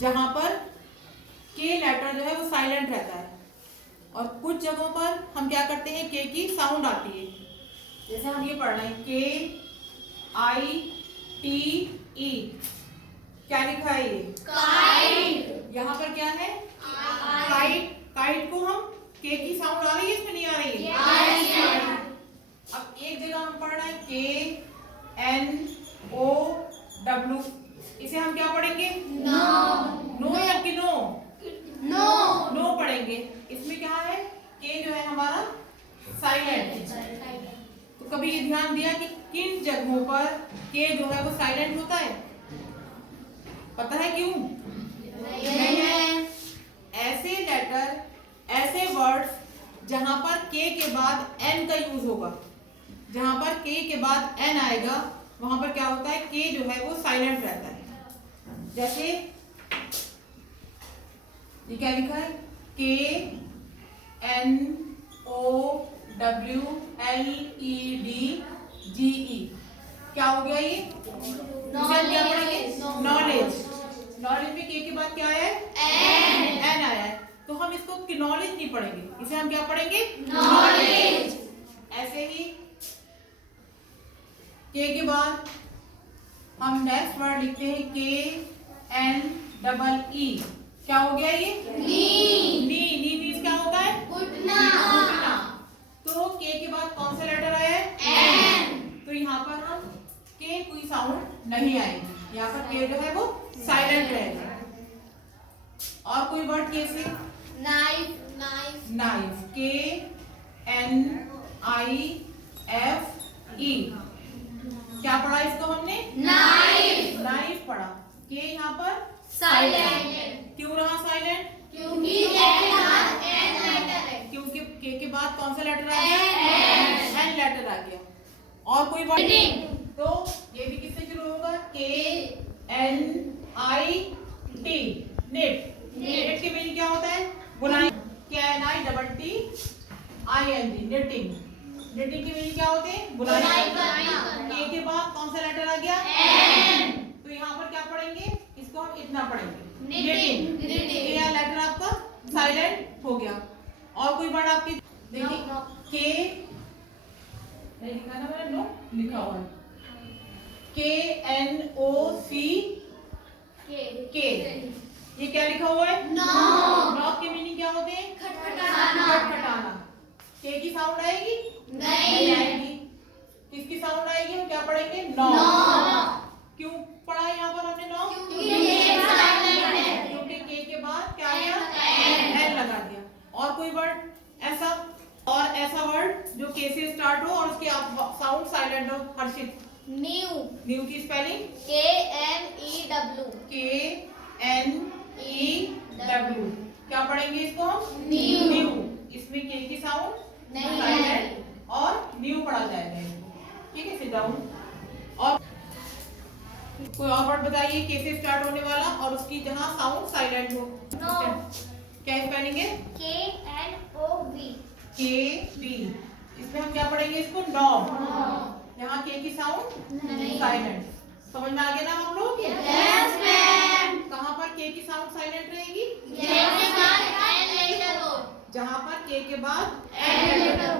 जहां पर के लेटर जो है वो साइलेंट रहता है, और कुछ जगहों पर हम क्या करते हैं, के की साउंड आती है। जैसे हम ये पढ़ रहे हैं KITE, क्या लिखा है ये? काइट। यहाँ पर क्या है? काइट। काइट को हम के की साउंड आ रही है, इसमें नहीं आ रही है? अब एक जगह हम पढ़ रहे हैं KNOW, इसे हम क्या पढ़ेंगे? नो या कि नो? नो पढ़ेंगे। इसमें क्या है? के जो है हमारा साइलेंट। तो कभी ये ध्यान दिया कि किन जगहों पर के जो है वो साइलेंट होता है? पता है क्यों? नहीं है। ऐसे लेटर, ऐसे वर्ड्स जहां पर के बाद एन का यूज होगा, जहां पर के बाद एन आएगा, वहां पर क्या होता है, के जो है वो साइलेंट रहता है। जैसे ये क्या लिखा है? KNOWLEDGE, क्या हो गया ये? क्या पढ़ेंगे? नॉलेज। नॉलेज में के बाद क्या है? एन आया है, तो हम इसको नॉलेज नहीं पढ़ेंगे, इसे हम क्या पढ़ेंगे? नॉलेज। ऐसे ही के बाद हम नेक्स्ट वर्ड लिखते हैं KNEE, क्या हो गया ये? नी मीन्स क्या होता है? घुटना। तो के के बाद कौन सा लेटर आया है? एन। तो यहाँ पर हम के कोई साउंड नहीं आएगी, यहाँ पर के जो है वो साइलेंट रहेगा। और कोई वर्ड के से? नाइफ। KNIFE, क्या पढ़ा इसको हमने? नाइफ पढ़ा। के यहाँ पर साइलेंट। क्यों रहा साइलेंट? क्योंकि के के बाद कौन सा लेटर आ गया? एन लेटर आ गया। और कोई वर्ड? तो ये भी किससे शुरू होगा? KNIT, net. नेट के मीनिंग क्या होता है? बुनाई। KNITTING, netting. नेटिंग की मीनिंग क्या होते हैं? बुनाई करना। के के बाद कौन सा लेटर आ गया? एन। तो यहाँ पर क्या पढ़ेंगे? इसको हम इतना पढ़ेंगे, नेटिंग। ये लेटर आपका साइलेंट हो गया। और कोई वर्ड आपकी देखिए, के नहीं लिखा ना मैंने? नो लिखा हुआ है। KNOC, के, ये क्या लिखा हुआ है? नॉक के मीनिंग क्या होते हैं? खटखटाना। के की साउंड आएगी? नहीं आएगी। किसकी साउंड आएगी? हम क्या पढ़ेंगे? नॉ। क्यों पढ़ा यहाँ पर हमने नॉ? क्योंकि के बाद क्या आया? एन लगा दिया। और कोई वर्ड ऐसा? और ऐसा वर्ड जो के से स्टार्ट हो और उसके साउंड साइलेंट हो? हर्षित, न्यू की स्पेलिंग? KNEW, क्या पढ़ेंगे इसको? न्यू। इसमें के की साउंड साइलेंट और न्यू पढ़ा जाएगा। ठीक है, सिट डाउन। और कोई और वर्ड बताइए के से स्टार्ट होने वाला और उसकी जहां साउंड साइलेंट हो? क्या स्पेलिंग है? KB। इसमें हम क्या पढ़ेंगे इसको? नॉब। यहाँ के की साउंड साइलेंट। समझ में आ गया ना हम लोग? Yes ma'am. कहाँ पर के की साउंड साइलेंट रहेगी? जहाँ पर के बाद एन लेटर हो।